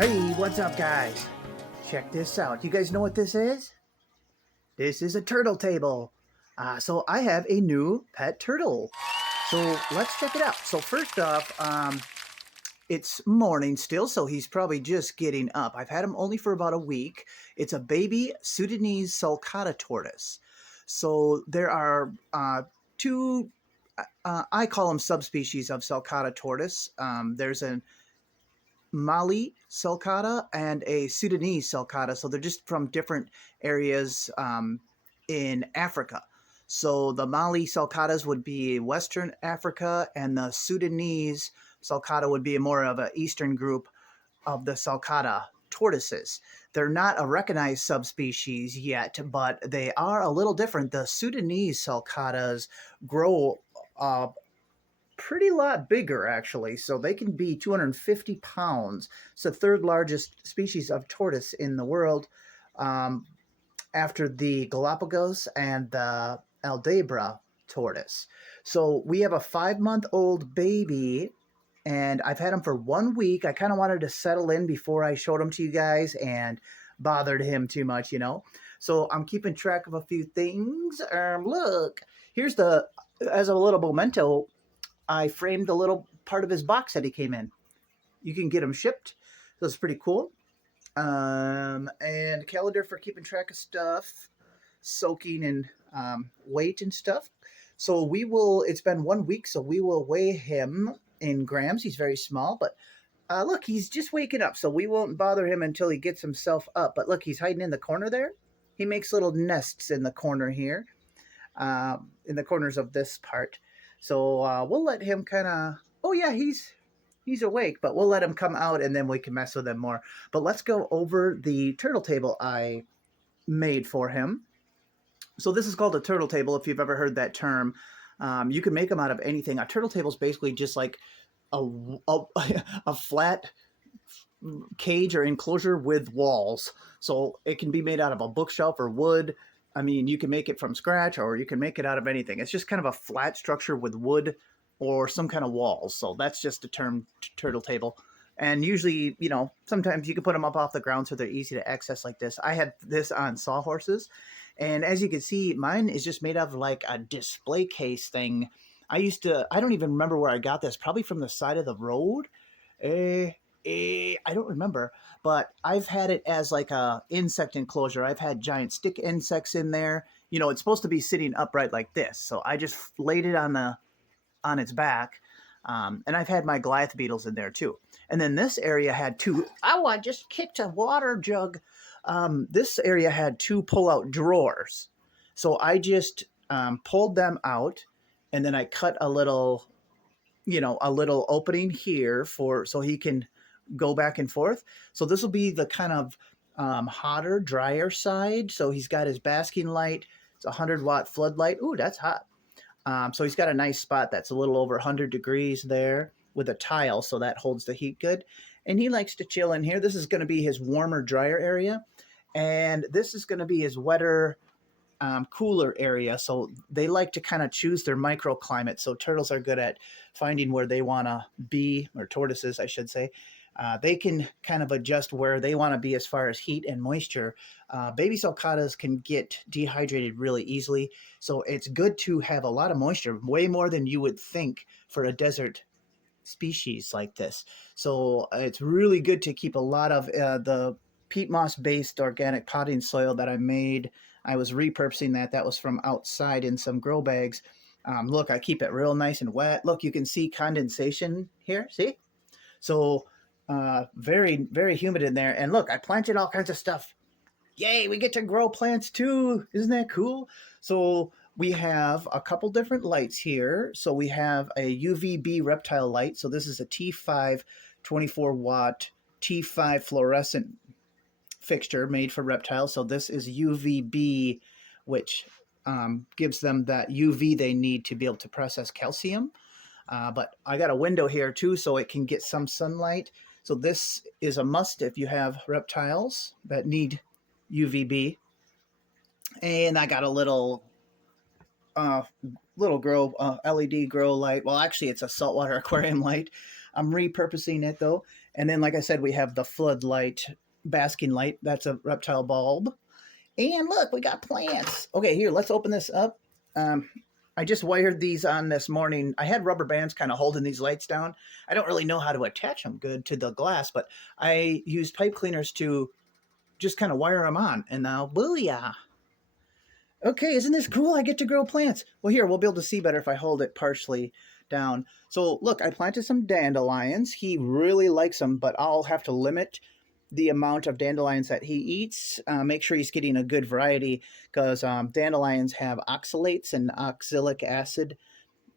Hey, what's up, guys? Check this out. You guys know what this is? This is a turtle table. So I have a new pet turtle. So let's check it out. So first off, it's morning still, so he's probably just getting up. I've had him only for about a week. It's a baby Sudanese Sulcata tortoise. So there are two, I call them subspecies of Sulcata tortoise. There's an Mali Sulcata and a Sudanese Sulcata. So they're just from different areas in Africa. So the Mali Sulcatas would be Western Africa, and the Sudanese Sulcata would be more of an eastern group of the Sulcata tortoises. They're not a recognized subspecies yet, but they are a little different. The Sudanese Sulcatas grow pretty lot bigger, actually. So they can be 250 pounds. It's the third largest species of tortoise in the world, um, after the Galapagos and the Aldabra tortoise. So we have a 5-month-old baby, and I've had him for 1 week. I kind of wanted to settle in before I showed him to you guys and bothered him too much. So I'm keeping track of a few things. Look, here's as a little memento, I framed the little part of his box that he came in. You can get them shipped. So it's pretty cool. And calendar for keeping track of stuff, soaking and weight and stuff. So it's been 1 week, so we will weigh him in grams. He's very small, but look, he's just waking up, so we won't bother him until he gets himself up. But look, he's hiding in the corner there. He makes little nests in the corner here, in the corners of this part. So we'll let him kind of, oh yeah, he's awake, but we'll let him come out and then we can mess with him more. But let's go over the turtle table I made for him. So this is called a turtle table, if you've ever heard that term. You can make them out of anything. A turtle table is basically just like a flat cage or enclosure with walls. So it can be made out of a bookshelf or wood. I mean, you can make it from scratch or you can make it out of anything. It's just kind of a flat structure with wood or some kind of walls. So that's just the term turtle table. And usually, sometimes you can put them up off the ground so they're easy to access like this. I had this on sawhorses. And as you can see, mine is just made of like a display case thing. I don't even remember where I got this, probably from the side of the road. I don't remember, but I've had it as like a insect enclosure. I've had giant stick insects in there. It's supposed to be sitting upright like this. So I just laid it on its back. And I've had my Goliath beetles in there too. And then this area had two. Oh, I just kicked a water jug. This area had two pull-out drawers. So I just pulled them out, and then I cut a little opening here so he can go back and forth. So this will be the kind of hotter, drier side. So he's got his basking light. It's a 100-watt floodlight. Ooh, that's hot. So he's got a nice spot that's a little over 100 degrees there with a tile, so that holds the heat good. And he likes to chill in here. This is going to be his warmer, drier area. And this is going to be his wetter, cooler area. So they like to kind of choose their microclimate. So turtles are good at finding where they want to be, or tortoises, I should say. They can kind of adjust where they want to be as far as heat and moisture. Baby sulcatas can get dehydrated really easily. So it's good to have a lot of moisture, way more than you would think for a desert species like this. So it's really good to keep a lot of the peat moss based organic potting soil that I made. I was repurposing that. That was from outside in some grow bags. Look, I keep it real nice and wet. Look, you can see condensation here. See? So very, very humid in there. And look, I planted all kinds of stuff. Yay, we get to grow plants too. Isn't that cool? So we have a couple different lights here. So we have a UVB reptile light. So this is a T5 24-watt T5 fluorescent fixture made for reptiles. So this is UVB, which gives them that UV they need to be able to process calcium. But I got a window here too, so it can get some sunlight. So this is a must if you have reptiles that need UVB. And I got a little LED grow light. Well, actually, it's a saltwater aquarium light. I'm repurposing it though. And then, like I said, we have the floodlight, basking light. That's a reptile bulb. And look, we got plants. Okay, here, let's open this up. Um, I just wired these on this morning. I had rubber bands kind of holding these lights down. I don't really know how to attach them good to the glass, but I used pipe cleaners to just kind of wire them on. And now, booyah. Okay, isn't this cool? I get to grow plants. Well, here, we'll be able to see better if I hold it partially down. So look, I planted some dandelions. He really likes them, but I'll have to limit the amount of dandelions that he eats. Make sure he's getting a good variety because dandelions have oxalates and oxalic acid,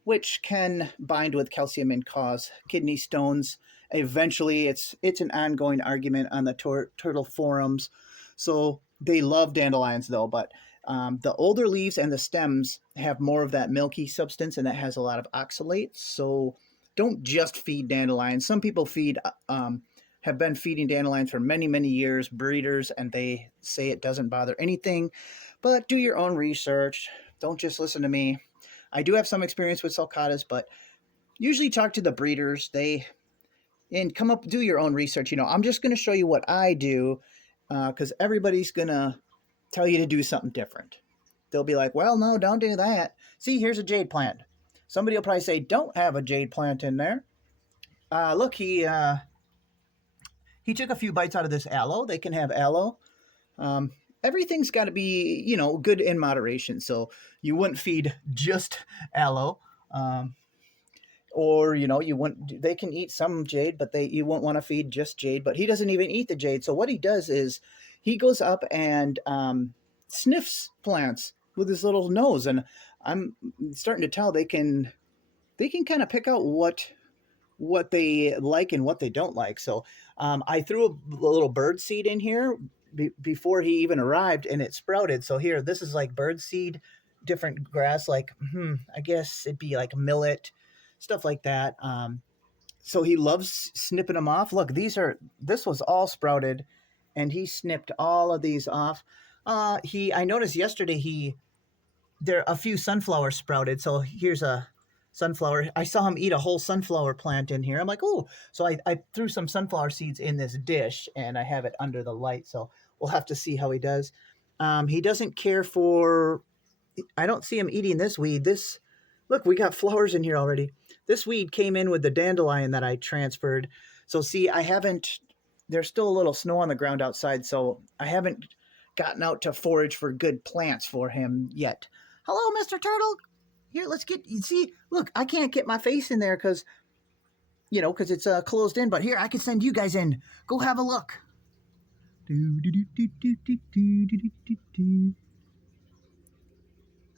which can bind with calcium and cause kidney stones. Eventually, it's an ongoing argument on the turtle forums. So they love dandelions though, but the older leaves and the stems have more of that milky substance, and that has a lot of oxalates. So don't just feed dandelions. Some people have been feeding dandelions for many, many years, breeders, and they say it doesn't bother anything. But do your own research. Don't just listen to me. I do have some experience with sulcatas, but usually talk to the breeders. And come up, do your own research. I'm just going to show you what I do because everybody's going to tell you to do something different. They'll be like, well, no, don't do that. See, here's a jade plant. Somebody will probably say, don't have a jade plant in there. Look, he took a few bites out of this aloe. They can have aloe. Everything's got to be, good in moderation. So you wouldn't feed just aloe. Or you wouldn't. They can eat some jade, but you won't want to feed just jade. But he doesn't even eat the jade. So what he does is he goes up and sniffs plants with his little nose, and I'm starting to tell they can kind of pick out what they like and what they don't like. So I threw a little bird seed in here before he even arrived, and it sprouted. So here, this is like bird seed, different grass, like I guess it'd be like millet, stuff like that. So he loves snipping them off. Look, this was all sprouted, and he snipped all of these off. I noticed yesterday there a few sunflowers sprouted. So here's a sunflower. I saw him eat a whole sunflower plant in here. I'm like, oh, so I threw some sunflower seeds in this dish, and I have it under the light. So we'll have to see how he does. He doesn't care for. I don't see him eating this weed. Look, we got flowers in here already. This weed came in with the dandelion that I transferred. So see, there's still a little snow on the ground outside, so I haven't gotten out to forage for good plants for him yet. Hello, Mr. Turtle. Here, look, I can't get my face in there because it's closed in, but here, I can send you guys in. Go have a look.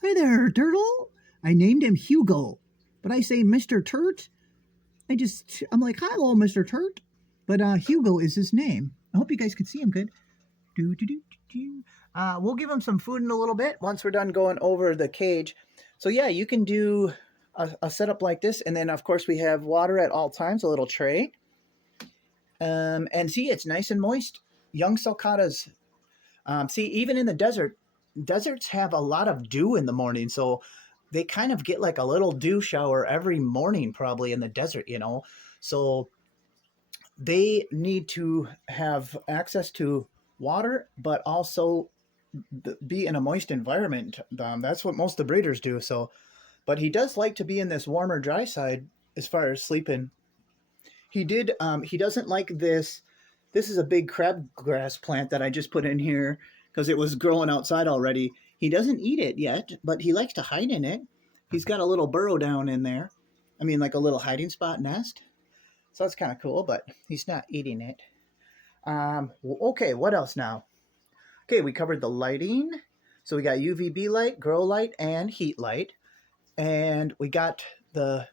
Hi there, Turtle. I named him Hugo, but I say Mr. Turt. I'm like, hello, Mr. Turt. But Hugo is his name. I hope you guys could see him good. We'll give him some food in a little bit once we're done going over the cage. So yeah, you can do a setup like this, and then of course we have water at all times, a little tray. And see, it's nice and moist. Young sulcatas. See, even in the deserts have a lot of dew in the morning, so they kind of get like a little dew shower every morning, probably in the desert, So they need to have access to water, but also be in a moist environment. That's what most of the breeders do. So, but he does like to be in this warmer, dry side as far as sleeping. He doesn't like this. This is a big crabgrass plant that I just put in here because it was growing outside already. He doesn't eat it yet, but he likes to hide in it. He's got a little burrow down in there. I mean, like a little hiding spot nest. So that's kind of cool, but he's not eating it. Okay, what else now? Okay, we covered the lighting. So we got UVB light, grow light, and heat light. And we got the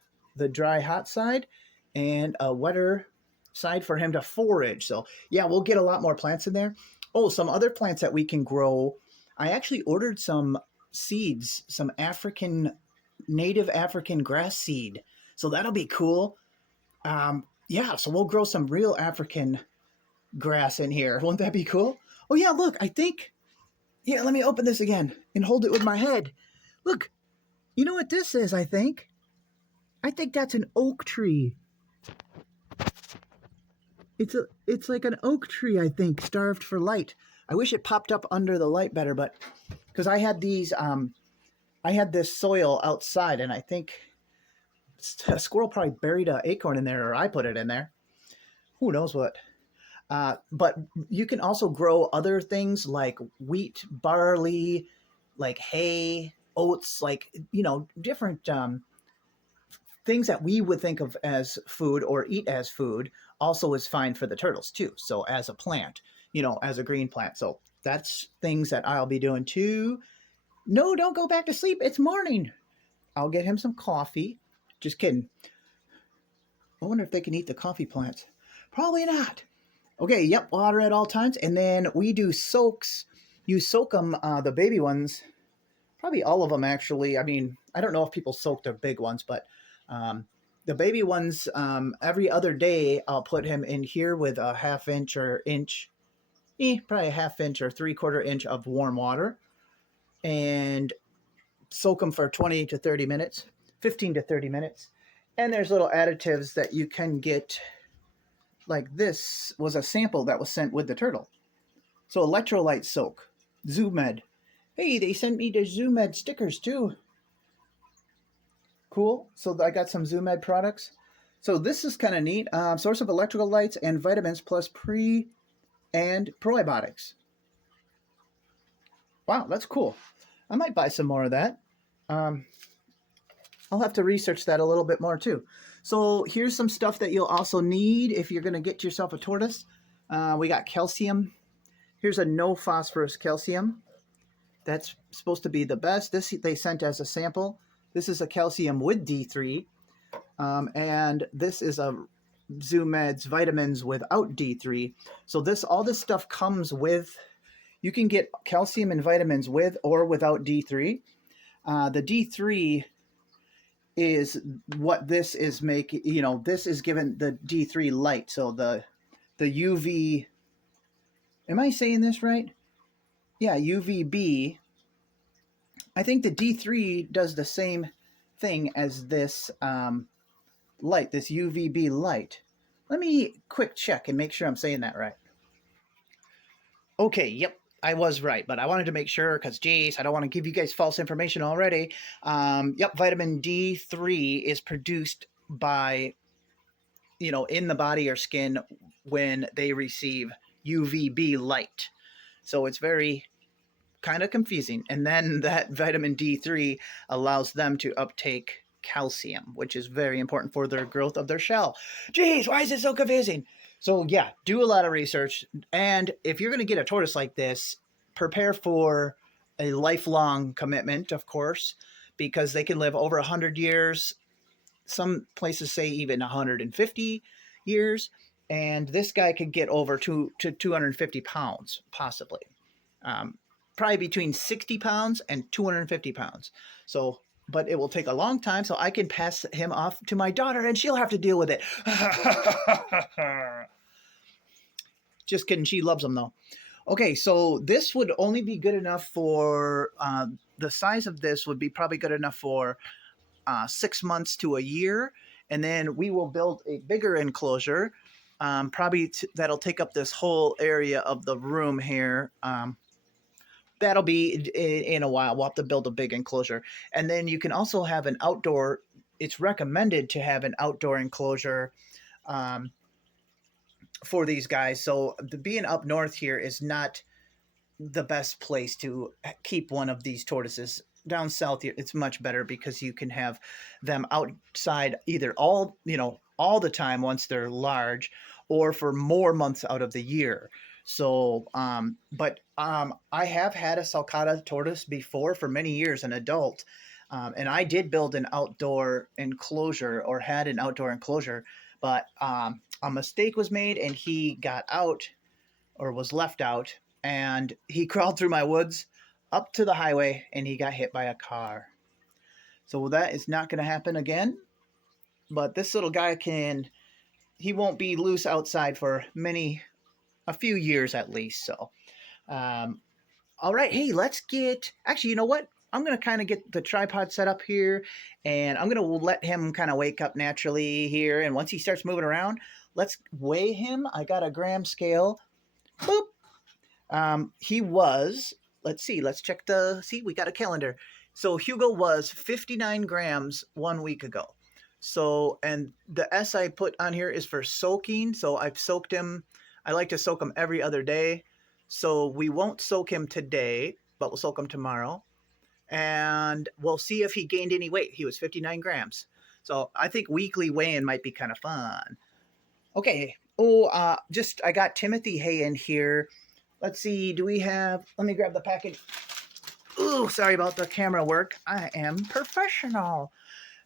dry hot side and a wetter side for him to forage. So yeah, we'll get a lot more plants in there. Oh, some other plants that we can grow. I actually ordered some seeds, some native African grass seed. So that'll be cool. Yeah, so we'll grow some real African grass in here. Won't that be cool? Oh yeah, look, here, let me open this again and hold it with my head. Look, you know what this is, I think? I think that's an oak tree. It's like an oak tree, I think, starved for light. I wish it popped up under the light better, but because I had this soil outside, and I think a squirrel probably buried an acorn in there, or I put it in there. Who knows what? But you can also grow other things like wheat, barley, like hay, oats, like different things that we would think of as food or eat as food. Also, is fine for the turtles too. So as a plant, as a green plant. So that's things that I'll be doing too. No, don't go back to sleep. It's morning. I'll get him some coffee. Just kidding. I wonder if they can eat the coffee plants. Probably not. Okay, yep, water at all times. And then we do soaks. You soak them, the baby ones, probably all of them actually. I mean, I don't know if people soak their big ones, but the baby ones, every other day, I'll put him in here with a half inch or inch, probably a half inch or 3/4 inch of warm water and soak them for 20 to 30 minutes, 15 to 30 minutes. And there's little additives that you can get. Like this was a sample that was sent with the turtle. So electrolyte soak, Zoomed. Hey, they sent me the Zoomed stickers too. Cool. So I got some Zoomed products. So this is kind of neat. Source of electrolytes and vitamins plus pre and probiotics. Wow, that's cool. I might buy some more of that. I'll have to research that a little bit more too. So here's some stuff that you'll also need if you're going to get yourself a tortoise. We got calcium. Here's a no phosphorus calcium. That's supposed to be the best. This they sent as a sample. This is a calcium with D3. And this is a Zoomed's vitamins without D3. So all this stuff comes with, you can get calcium and vitamins with or without D3. The D3 is what this is making, this is given the D3 light. So the UV, am I saying this right? Yeah, UVB. I think the D3 does the same thing as this light, this UVB light. Let me quick check and make sure I'm saying that right. Okay, yep, I was right, but I wanted to make sure because, geez, I don't want to give you guys false information already. Yep, vitamin D3 is produced by, in the body or skin when they receive UVB light. So it's very kind of confusing. And then that vitamin D3 allows them to uptake calcium, which is very important for their growth of their shell. Geez, why is it so confusing? So yeah, do a lot of research. And if you're going to get a tortoise like this, prepare for a lifelong commitment, of course, because they can live over 100 years. Some places say even 150 years. And this guy could get over 250 pounds, possibly. Probably between 60 pounds and 250 pounds. So, but it will take a long time, so I can pass him off to my daughter and she'll have to deal with it. Just kidding. She loves them though. Okay, so this would only be good enough for, the size of this would be probably good enough for 6 months to a year. And then we will build a bigger enclosure. Probably that'll take up this whole area of the room here. That'll be in a while. We'll have to build a big enclosure. And then you can also have an outdoor, it's recommended to have an outdoor enclosure for these guys. So being up north here is not the best place to keep one of these tortoises. Down south, it's much better because you can have them outside either all the time once they're large, or for more months out of the year. So, I have had a Sulcata tortoise before for many years, an adult, and I did build an outdoor enclosure or had an outdoor enclosure, but a mistake was made and he got out or was left out, and he crawled through my woods up to the highway and he got hit by a car. So that is not going to happen again. But this little guy he won't be loose outside for a few years at least. So, all right. Hey, actually, you know what? I'm going to kind of get the tripod set up here and I'm going to let him kind of wake up naturally here. And once he starts moving around, Let's weigh him. I got a gram scale. Boop. He was, let's see, let's check we got a calendar. So Hugo was 59 grams 1 week ago. So, and the S I put on here is for soaking. So I've soaked him. I like to soak him every other day. So we won't soak him today, but we'll soak him tomorrow. And we'll see if he gained any weight. He was 59 grams. So I think weekly weigh-in might be kind of fun. Okay. Oh, I got Timothy Hay in here. Let's see. Do we have? Let me grab the package. Ooh, sorry about the camera work. I am professional.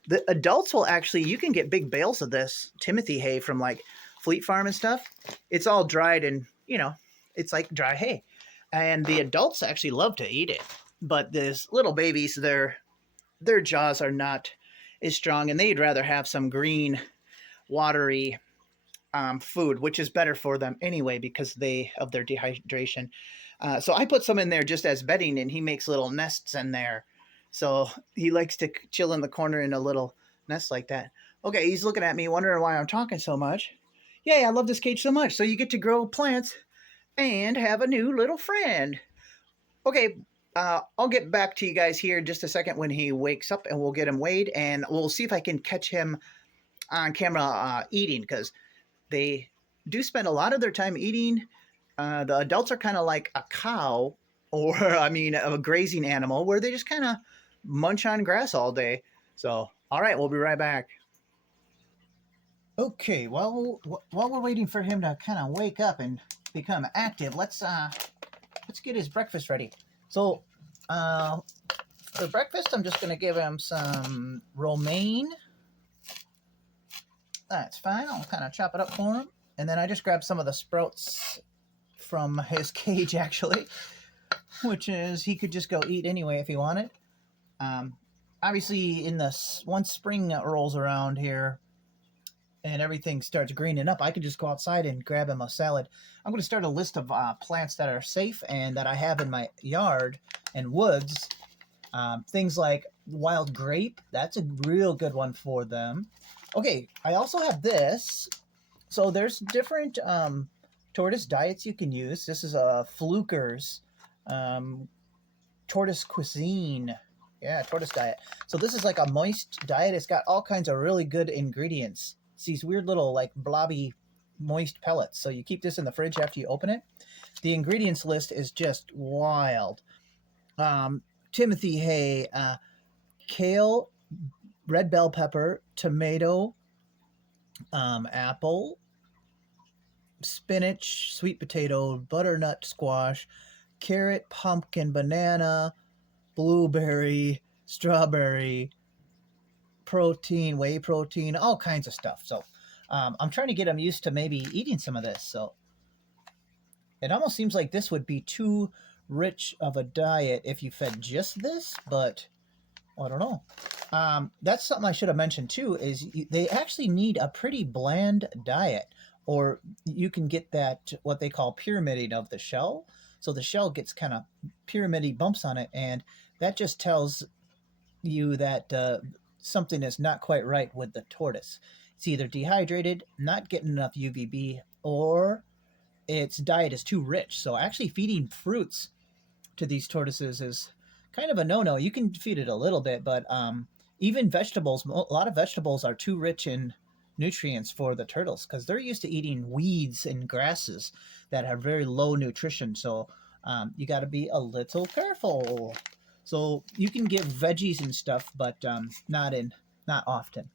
The adults will actually. You can get big bales of this Timothy hay from like Fleet Farm and stuff. It's all dried and it's like dry hay, and the adults actually love to eat it. But this little babies, their jaws are not as strong, and they'd rather have some green, watery food, which is better for them anyway because of their dehydration. So I put some in there just as bedding, and he makes little nests in there. So he likes to chill in the corner in a little nest like that. Okay, he's looking at me, wondering why I'm talking so much. Yay, I love this cage so much. So you get to grow plants and have a new little friend. Okay, I'll get back to you guys here in just a second when he wakes up, and we'll get him weighed, and we'll see if I can catch him on camera eating, because they do spend a lot of their time eating. The adults are kind of like a cow, or I mean, a grazing animal, where they just kind of munch on grass all day. So, all right, we'll be right back. Okay, well, while we're waiting for him to kind of wake up and become active, let's get his breakfast ready. So, for breakfast, I'm just gonna give him some romaine. That's fine. I'll kind of chop it up for him. And then I just grabbed some of the sprouts from his cage, actually, which is he could just go eat anyway if he wanted. Obviously, once spring rolls around here and everything starts greening up, I could just go outside and grab him a salad. I'm going to start a list of plants that are safe and that I have in my yard and woods. Things like wild grape, that's a real good one for them. Okay, I also have this. So there's different tortoise diets you can use. This is a Fluker's tortoise cuisine. Yeah, tortoise diet. So this is like a moist diet. It's got all kinds of really good ingredients. It's these weird little like blobby moist pellets. So you keep this in the fridge after you open it. The ingredients list is just wild. Timothy hay, kale, red bell pepper, tomato, apple, spinach, sweet potato, butternut squash, carrot, pumpkin, banana, blueberry, strawberry, protein, whey protein, all kinds of stuff. So I'm trying to get them used to maybe eating some of this. So it almost seems like this would be too rich of a diet if you fed just this, but I don't know. That's something I should have mentioned too, is they actually need a pretty bland diet, or you can get that, what they call pyramiding of the shell. So the shell gets kind of pyramidy bumps on it, and that just tells you that something is not quite right with the tortoise. It's either dehydrated, not getting enough UVB, or its diet is too rich. So actually feeding fruits to these tortoises is kind of a no-no. You can feed it a little bit, but even vegetables, a lot of vegetables are too rich in nutrients for the turtles because they're used to eating weeds and grasses that have very low nutrition. So you got to be a little careful. So you can give veggies and stuff, but not often.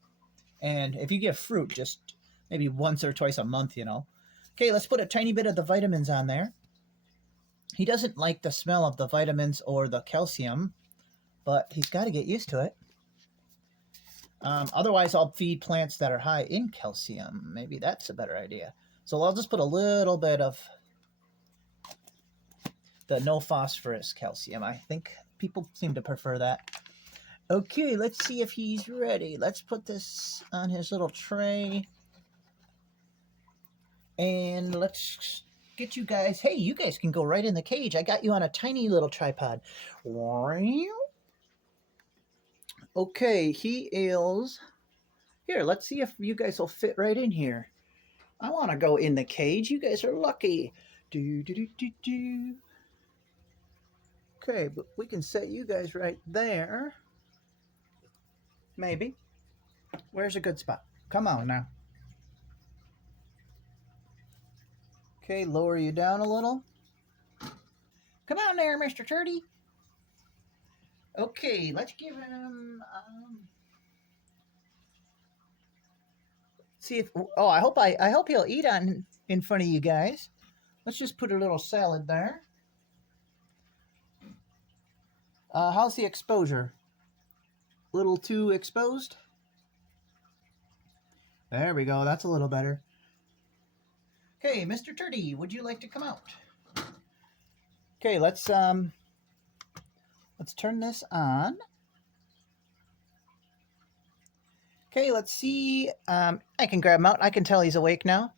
And if you give fruit, just maybe once or twice a month, Okay, let's put a tiny bit of the vitamins on there. He doesn't like the smell of the vitamins or the calcium, but he's got to get used to it. Otherwise, I'll feed plants that are high in calcium. Maybe that's a better idea. So I'll just put a little bit of the no phosphorus calcium. I think people seem to prefer that. Okay, let's see if he's ready. Let's put this on his little tray. And let's get you guys. Hey, you guys can go right in the cage. I got you on a tiny little tripod. Okay, he is here. Let's see if you guys will fit right in here. I want to go in the cage. You guys are lucky. Do, do, do, do, do. Okay, but we can set you guys right there. Maybe. Where's a good spot? Come on now. Okay, lower you down a little. Come on there, Mr. Turdy. Okay, let's give him. See if. Oh, I hope he'll eat on in front of you guys. Let's just put a little salad there. How's the exposure? A little too exposed? There we go. That's a little better. Okay, Mr. Turdy, would you like to come out? Okay, let's turn this on. Okay, let's see. I can grab him out. I can tell he's awake now.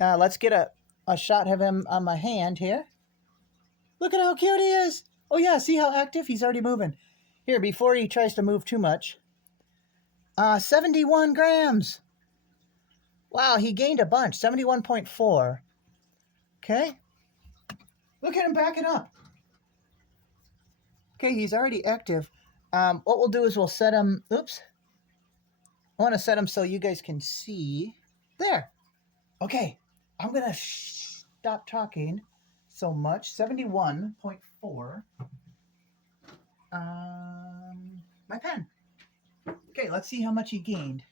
Let's get a shot of him on my hand here. Look at how cute he is. Oh yeah, see how active? He's already moving. Here, before he tries to move too much. 71 grams. Wow, he gained a bunch. 71.4. Okay. Look at him backing up. Okay, he's already active. What we'll do is we'll set him. Oops. I want to set him so you guys can see. There. Okay. I'm going to stop talking so much. 71.4. My pen. Okay, let's see how much he gained.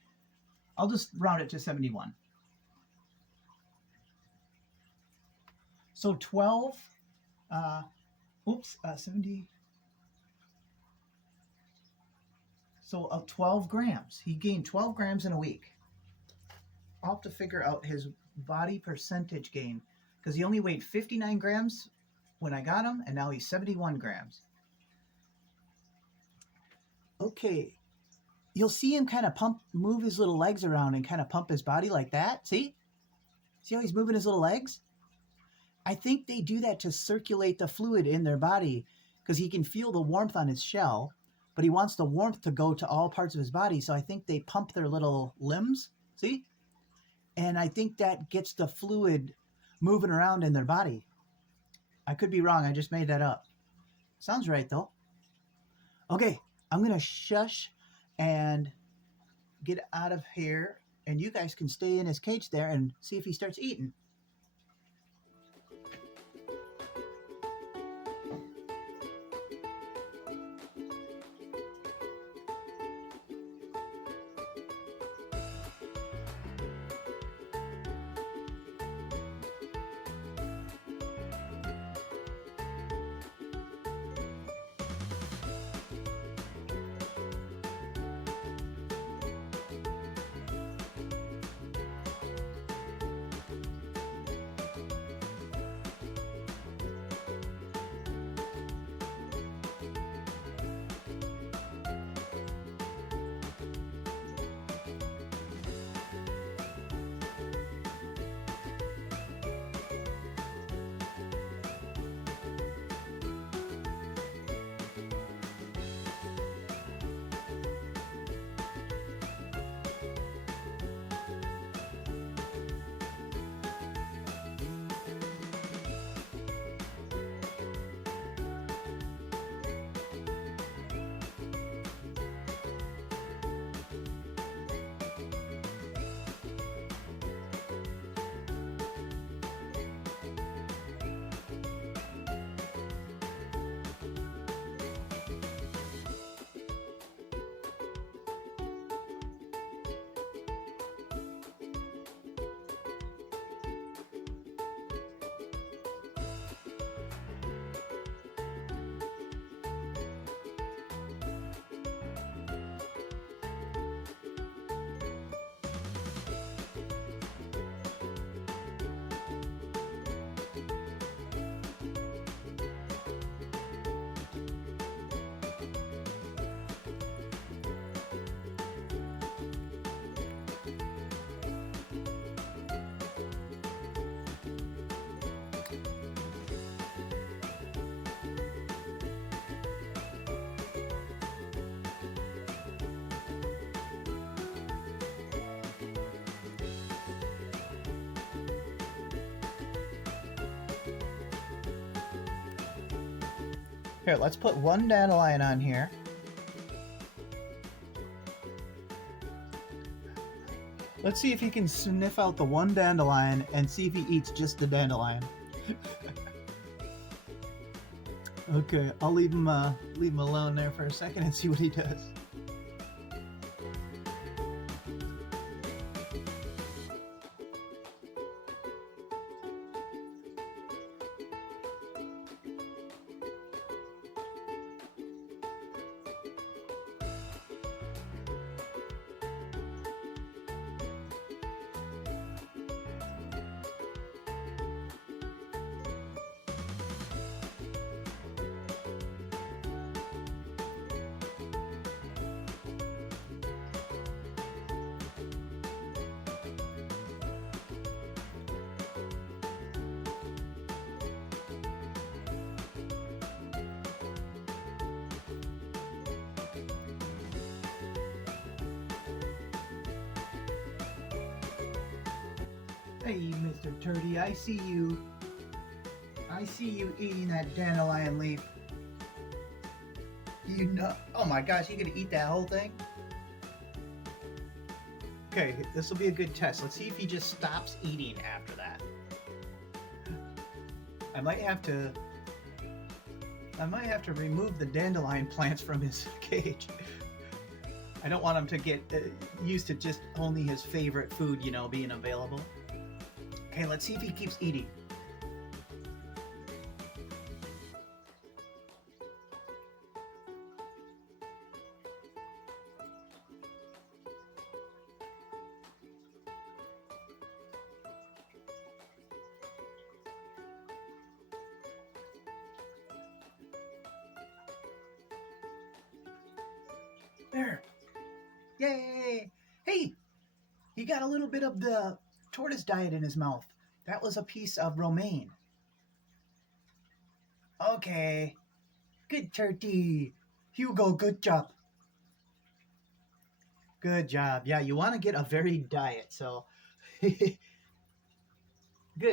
I'll just round it to 71. So 12, 70. So 12 grams. He gained 12 grams in a week. I'll have to figure out his body percentage gain because he only weighed 59 grams when I got him, and now he's 71 grams. Okay. You'll see him kind of move his little legs around and kind of pump his body like that. See? See how he's moving his little legs? I think they do that to circulate the fluid in their body because he can feel the warmth on his shell, but he wants the warmth to go to all parts of his body. So I think they pump their little limbs. See? And I think that gets the fluid moving around in their body. I could be wrong. I just made that up. Sounds right, though. Okay, I'm going to shush and get out of here, and you guys can stay in his cage there and see if he starts eating. Here, let's put one dandelion on here. Let's see if he can sniff out the one dandelion and see if he eats just the dandelion. Okay, I'll leave him alone there for a second and see what he does. Hey, Mr. Turdy, I see you. I see you eating that dandelion leaf. You know, oh my gosh, you gonna eat that whole thing? Okay, this will be a good test. Let's see if he just stops eating after that. I might have to remove the dandelion plants from his cage. I don't want him to get used to just only his favorite food, you know, being available. Okay, let's see if he keeps eating. There. Yay! Hey! He got a little bit of the tortoise diet in his mouth. That was a piece of romaine. Okay. Good turkey. Hugo, good job. Good job. Yeah, you want to get a varied diet, so... Good,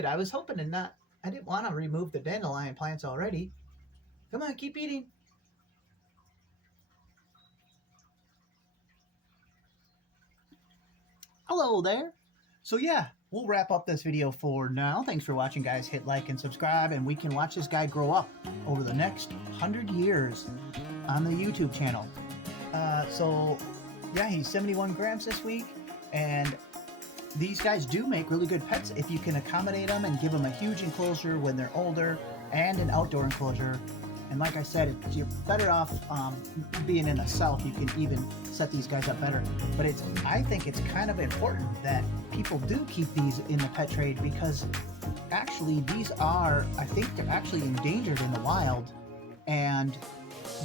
I was hoping to not... I didn't want to remove the dandelion plants already. Come on, keep eating. Hello there. So yeah, we'll wrap up this video for now. Thanks for watching, guys. Hit like and subscribe, and we can watch this guy grow up over the next 100 years on the YouTube channel. So yeah, he's 71 grams this week, and these guys do make really good pets if you can accommodate them and give them a huge enclosure when they're older and an outdoor enclosure. And like I said, you're better off being in the South. You can even set these guys up better. But I think it's kind of important that people do keep these in the pet trade, because actually these are, I think they're actually endangered in the wild. And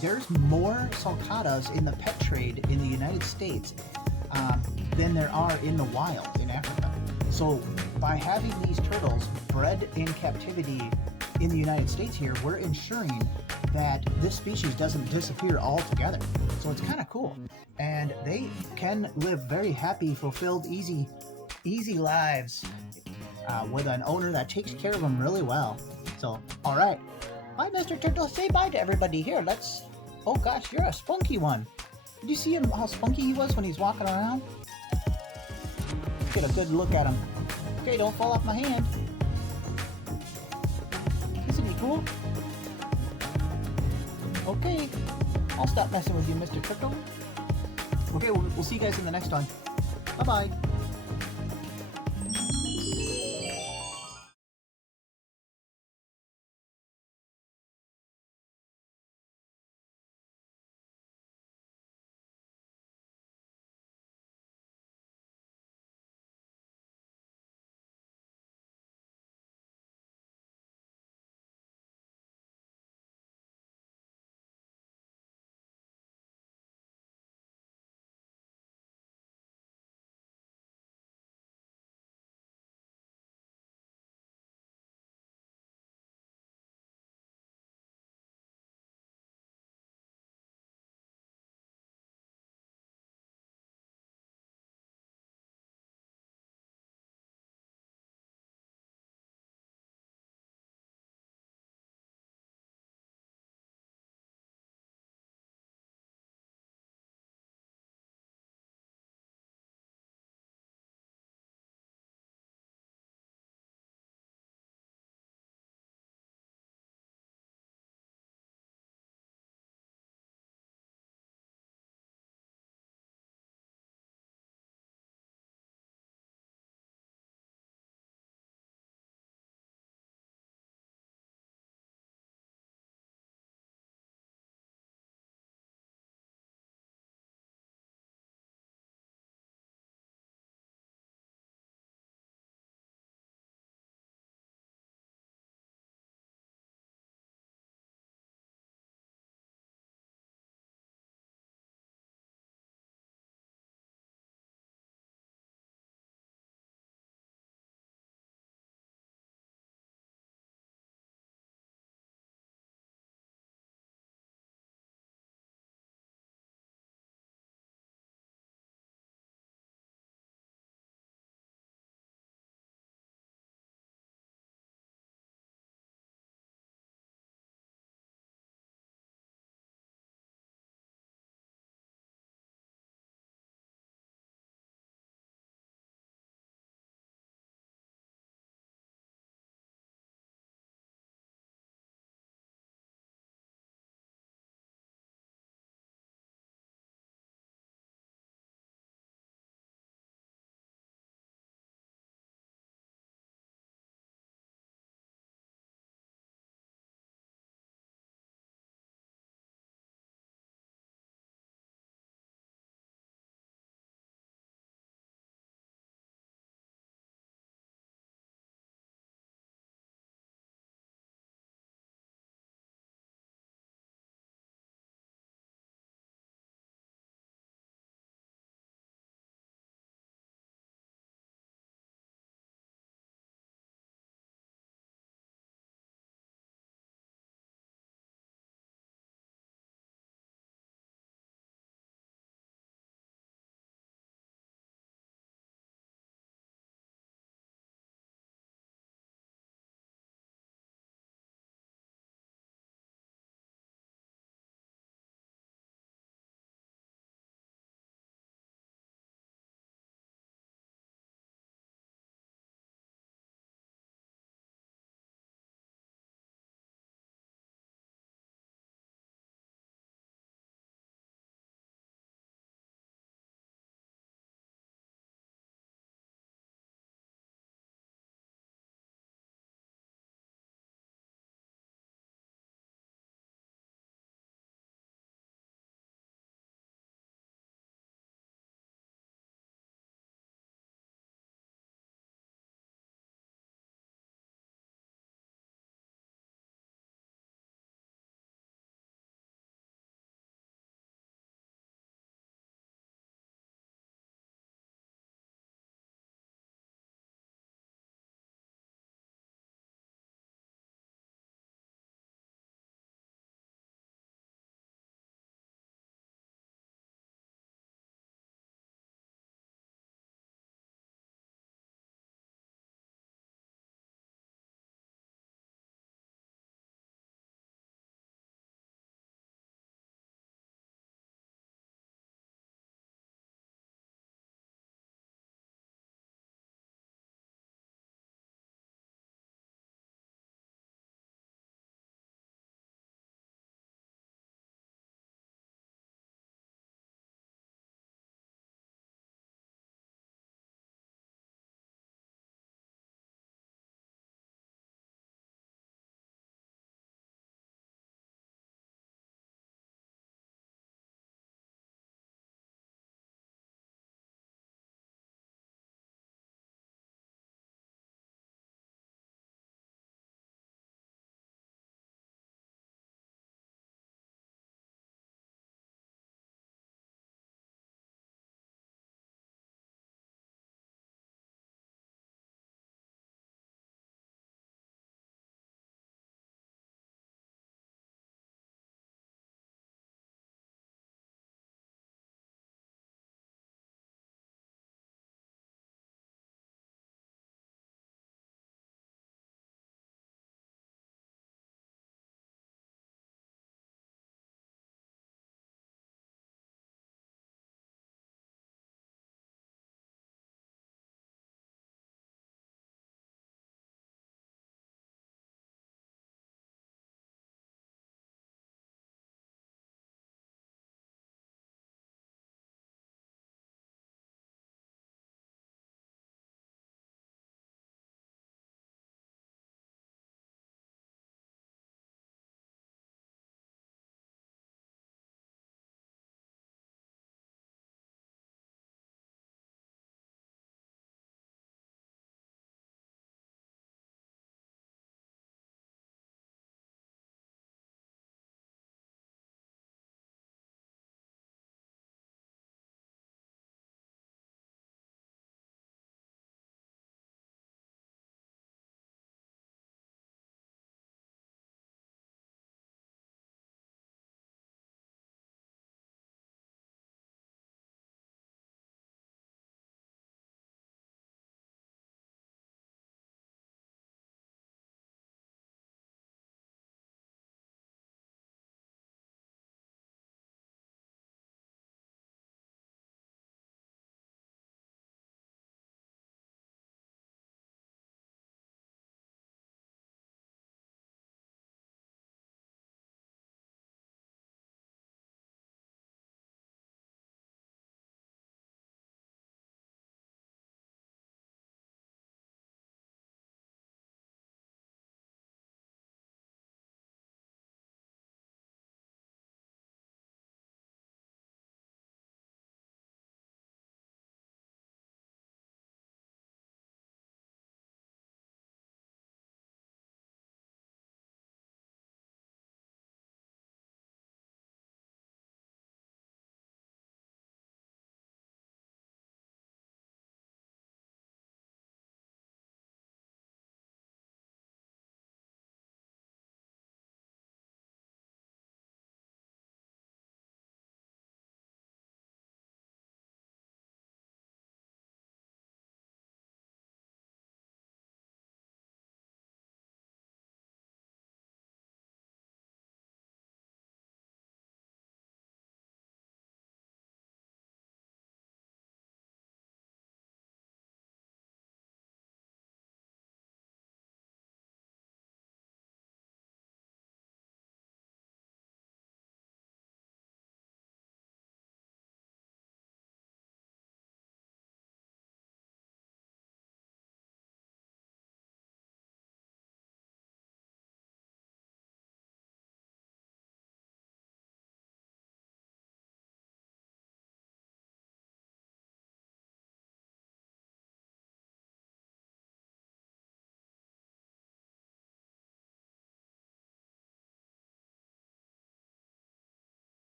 there's more sulcatas in the pet trade in the United States than there are in the wild in Africa. So by having these turtles bred in captivity in the United States here, we're ensuring that this species doesn't disappear altogether. So it's kind of cool. And they can live very happy, fulfilled, easy lives with an owner that takes care of them really well. So, all right. Bye, Mr. Turtle. Say bye to everybody here. Let's... Oh gosh, you're a spunky one. Did you see him, how spunky he was when he's walking around? Let's get a good look at him. Okay, don't fall off my hand. Isn't he cool? Okay, I'll stop messing with you, Mr. Turtle. Okay, we'll see you guys in the next one. Bye-bye.